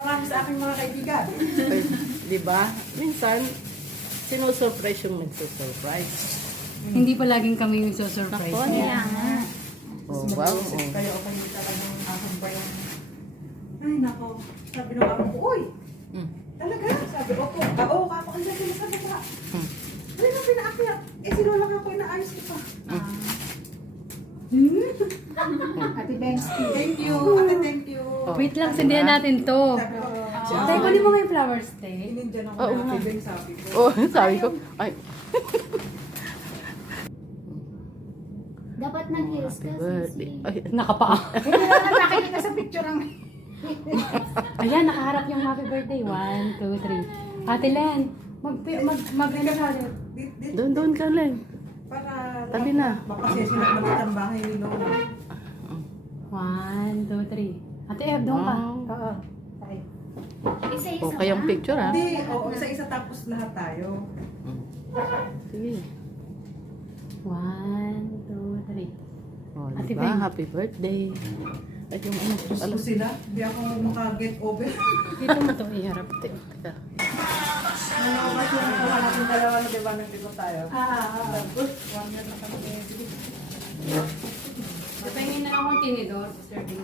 Marami sa aking mga kaibigan. Ay, di ba? Minsan, sinusurprise yung nagsusurprise. Hindi pa laging kami yung so-surprise. Nako, Kaya niya. nga. Oh, wow. Isip Oh. kayo o kayo talagang aking ba yung... Ay, nako. Sabi ng ako, uy! Mm. Talaga? Sabi ko, oo, kapakanda sila sa baba. Mm. Ano na pinaakyat? Eh, si Lola ka ko inaayos ko pa. Ate Bensky. Thank you. Ate, thank you. Oh. Wait lang, sindihan natin to. Sabi ko, Tay, kunin mo nga yung flowers, te. Inindyan ako Oo na nga. Ate Ben, sabi ko. Oh, sabi ko, ay, Dapat nag-heels happy ka, birthday. Sisi. Ay, Nakapaa. Hindi na lang nakikita sa picture ang... Ayan, nakaharap yung happy birthday. 1, 2, 3. Ate Len, mag-ano ka ulit. doon ka lang. Para Tabi na. mapasesi na naman ang bahay ni Lola. 1, 2, 3. Ate Eb, doon ka. Wow. Oo. Ay. Isa-isa Okay yung picture, ha? Hindi, oo, isa-isa tapos lahat tayo. Sige. 1, 2, 3. Oh, Ate diba? Ben. Happy birthday. Ay, yung ano, Gusto alam. sila, hindi ako maka-get over. Dito mo to iharap, te. Teka. Ano, kasi yung nakuha natin dalawa na diba nag-diba tayo? Ah. One year na kami. Kapengin na lang akong tinidor. Serving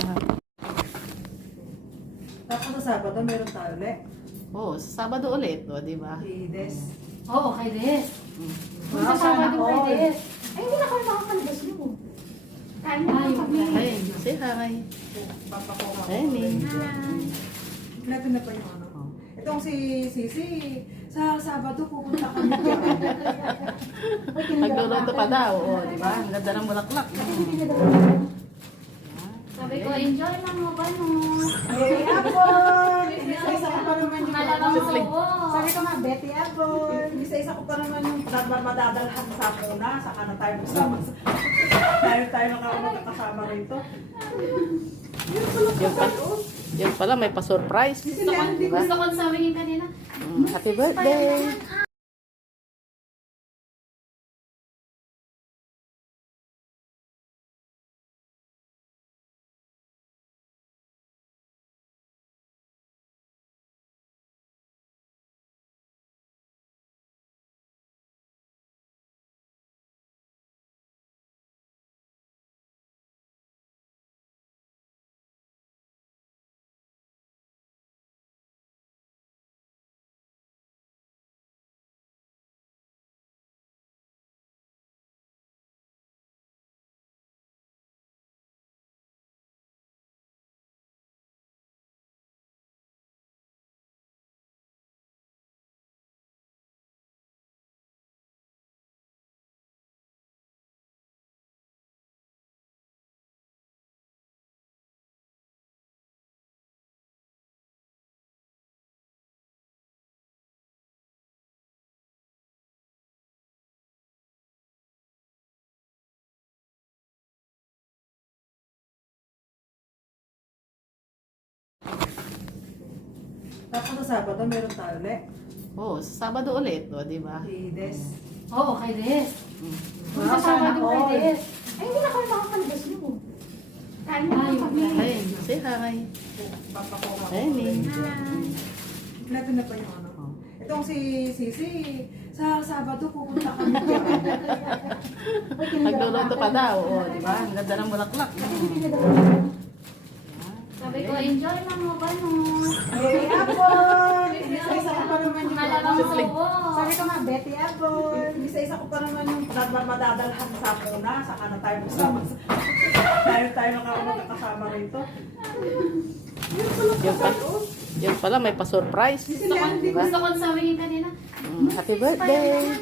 Ah. Tapos sa Sabado, meron tayo ulit. Oh, sa Sabado ulit, oh, di ba? Si Des. Oo, kay Des. Mm. Kung sa Sabado kay Des. Ay, hindi na kami makakalabas mo. Kain na Ay, lang kami. Ay, say hi. Papa ko ako. Hi, Ning. Natin na pa yung ano. Oh. Itong si Sisi, sa Sabado pupunta kami dyan. Nagluluto pa daw, oh, di ba? Ang ganda ng bulaklak. Sabi ko, enjoy lang mo ba no? Betty Apple! Isa-isa ko pa naman yung... Malamang subo. Sabi ko nga, Betty Apple! Isa-isa ko pa naman yung madadalhan sa puna, saka na tayo magsama. Tayo nakakasama rito. Yung pala, may pa-surprise. Diba? Gusto ko sabihin kanina. Happy birthday. Tapos sa Sabado, meron tayo ulit. Oh, sa Sabado ulit, oh, di ba? Si Des. Oo, kay Des. Mm. Kung sa Sabado kay Des. Ay, hindi na kami makakalabas mo. Kain na lang kami. Hi, say hi. Papa ko ako. Hi, Ning. Natin na pa yung ano. Oh. Itong si Sisi, sa Sabado pupunta kami dyan. Nagluluto pa daw, oh, di ba? Ang ganda ng bulaklak. Sabi ko, enjoy lang mo ba no? Betty Apple! Isa-isa ko pa naman yung... Malamang subo. Sabi ko nga, Betty Apple! Isa-isa ko pa naman yung madadalhan sa puna, saka na tayo magsama. Tayo nakakasama rito. Yung pala, may pa-surprise. Gusto ko sabihin kanina. Happy birthday.